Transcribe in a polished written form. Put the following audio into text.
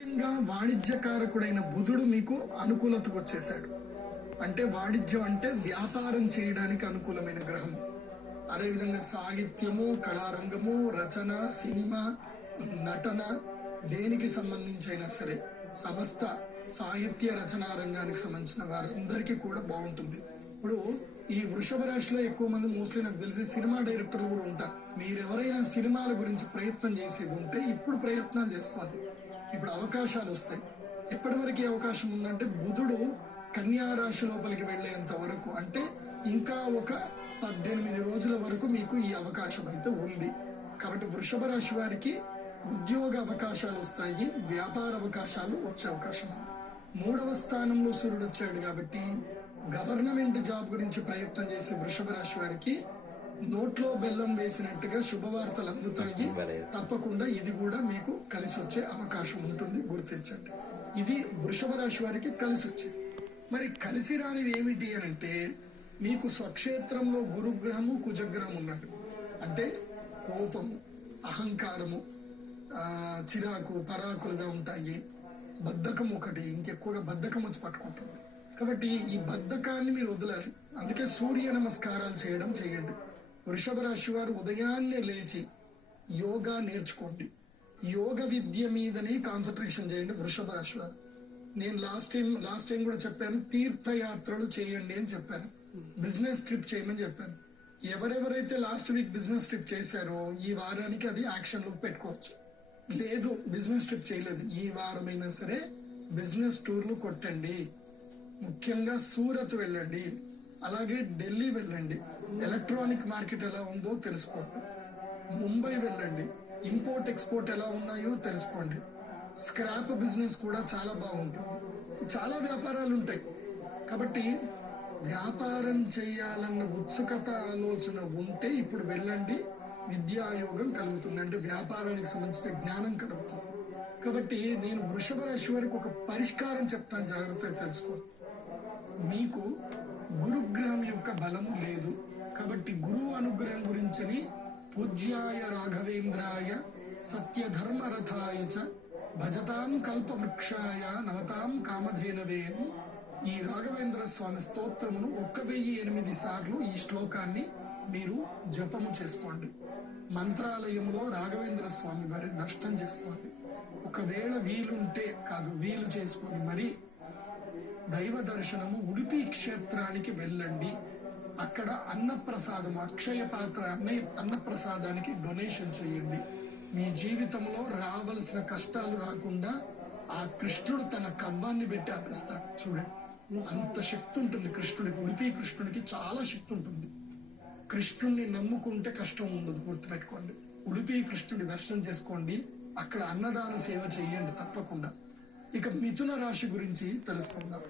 ముఖ్యంగా వాణిజ్యకారకుడైన బుధుడు మీకు అనుకూలతకు వచ్చేసాడు. అంటే వాణిజ్యం అంటే వ్యాపారం చేయడానికి అనుకూలమైన గ్రహం. అదేవిధంగా సాహిత్యము, కళారంగము, రచన, సినిమా, నటన, దేనికి సంబంధించైనా సరే సమస్త సాహిత్య రచనా రంగానికి సంబంధించిన వారందరికీ కూడా బాగుంటుంది. ఇప్పుడు ఈ వృషభ రాశిలో ఎక్కువ మంది మోస్ట్లీ నాకు తెలిసి సినిమా డైరెక్టర్లు కూడా ఉంటారు. మీరెవరైనా సినిమాల గురించి ప్రయత్నం చేసేది ఉంటే ఇప్పుడు ప్రయత్నాలు చేసుకోండి. ఇప్పుడు అవకాశాలు వస్తాయి. ఎప్పటి వరకు అవకాశం ఉందంటే బుధుడు కన్యా రాశి లోపలికి వెళ్లేంత వరకు, అంటే ఇంకా ఒక 18 రోజుల వరకు మీకు ఈ అవకాశం అయితే ఉంది. కాబట్టి వృషభ రాశి వారికి ఉద్యోగ అవకాశాలు వస్తాయి, వ్యాపార అవకాశాలు వచ్చే అవకాశం ఉంది. 3వ స్థానంలో సూర్యుడు వచ్చాడు కాబట్టి గవర్నమెంట్ జాబ్ గురించి ప్రయత్నం చేసే వృషభ రాశి వారికి నోట్లో బెల్లం వేసినట్టుగా శుభవార్తలు అందుతాయి. తప్పకుండా ఇది కూడా మీకు కలిసి వచ్చే అవకాశం ఉంటుంది, గుర్తించండి. ఇది వృషభ రాశి వారికి కలిసి వచ్చేది. మరి కలిసి రానివి ఏమిటి అని అంటే, మీకు స్వక్షేత్రంలో గురుగ్రహము, కుజగ్రహం ఉన్నాడు. అంటే కోపము, అహంకారము, చిరాకు, పరాకులుగా ఉంటాయి. బద్ధకం ఒకటి, ఇంకెక్కువగా బద్ధకం వచ్చి పట్టుకుంటుంది. కాబట్టి ఈ బద్ధకాన్ని మీరు వదలాలి. అందుకే సూర్య నమస్కారాలు చేయడం చేయండి. వృషభ రాశి వారు ఉదయాన్నే లేచి యోగా నేర్చుకోండి. యోగ విద్య మీదనే కాన్సన్ట్రేషన్ చేయండి వృషభ రాశి వారు. నేను లాస్ట్ టైం కూడా చెప్పాను, తీర్థయాత్రలు చేయండి అని చెప్పాను. బిజినెస్ ట్రిప్ చేయమని చెప్పాను. ఎవరెవరైతే లాస్ట్ వీక్ బిజినెస్ ట్రిప్ చేశారో ఈ వారానికి అది యాక్షన్ లో పెట్టుకోవచ్చు. లేదు బిజినెస్ ట్రిప్ చేయలేదు, ఈ వారమైనా సరే బిజినెస్ టూర్లు కొట్టండి. ముఖ్యంగా సూరత్ వెళ్ళండి, అలాగే ఢిల్లీ వెళ్ళండి, ఎలక్ట్రానిక్ మార్కెట్ ఎలా ఉందో తెలుసుకోండి. ముంబై వెళ్ళండి, ఇంపోర్ట్ ఎక్స్పోర్ట్ ఎలా ఉన్నాయో తెలుసుకోండి. స్క్రాప్ బిజినెస్ కూడా చాలా బాగుంటుంది. చాలా వ్యాపారాలు ఉంటాయి. కాబట్టి వ్యాపారం చేయాలన్న ఉత్సుకత, ఆలోచన ఉంటే ఇప్పుడు వెళ్ళండి. విద్యాయోగం కలుగుతుంది, అంటే వ్యాపారానికి సంబంధించిన జ్ఞానం కలుగుతుంది. కాబట్టి నేను వృషభ రాశి వారికి ఒక పరిష్కారం చెప్తాను, జాగ్రత్తగా తెలుసుకోండి. మీకు గురుగ్రహం యొక్క బలము లేదు కాబట్టి గురువు అనుగ్రహం గురించి పూజ్యాయ రాఘవేంద్రాయ సత్యధర్మరథాయ చ భజతాం కల్పవృక్షాయ నవతాం కామధేనవే అని ఈ రాఘవేంద్ర స్వామి స్తోత్రమును 1008 సార్లు ఈ శ్లోకాన్ని మీరు జపము చేసుకోండి. మంత్రాలయంలో రాఘవేంద్ర స్వామి వారి దర్శనం చేసుకోండి. ఒకవేళ వీలుంటే కాదు, వీలు చేసుకొని మరి దైవ దర్శనము ఉడిపి క్షేత్రానికి వెళ్ళండి. అక్కడ అన్నప్రసాదం, అక్షయ పాత్ర అన్నప్రసాదానికి డొనేషన్ చేయండి. మీ జీవితంలో రావలసిన కష్టాలు రాకుండా ఆ కృష్ణుడు తన కవ్వాన్ని పెట్టి ఆపేస్తాడు. చూడండి, అంత శక్తి ఉంటుంది కృష్ణుడికి. ఉడిపి కృష్ణుడికి చాలా శక్తి ఉంటుంది. కృష్ణుడిని నమ్ముకుంటే కష్టం ఉండదు, గుర్తుపెట్టుకోండి. ఉడిపి కృష్ణుడి దర్శనం చేసుకోండి, అక్కడ అన్నదాన సేవ చేయండి తప్పకుండా. ఇక మిథున రాశి గురించి తెలుసుకుందాం.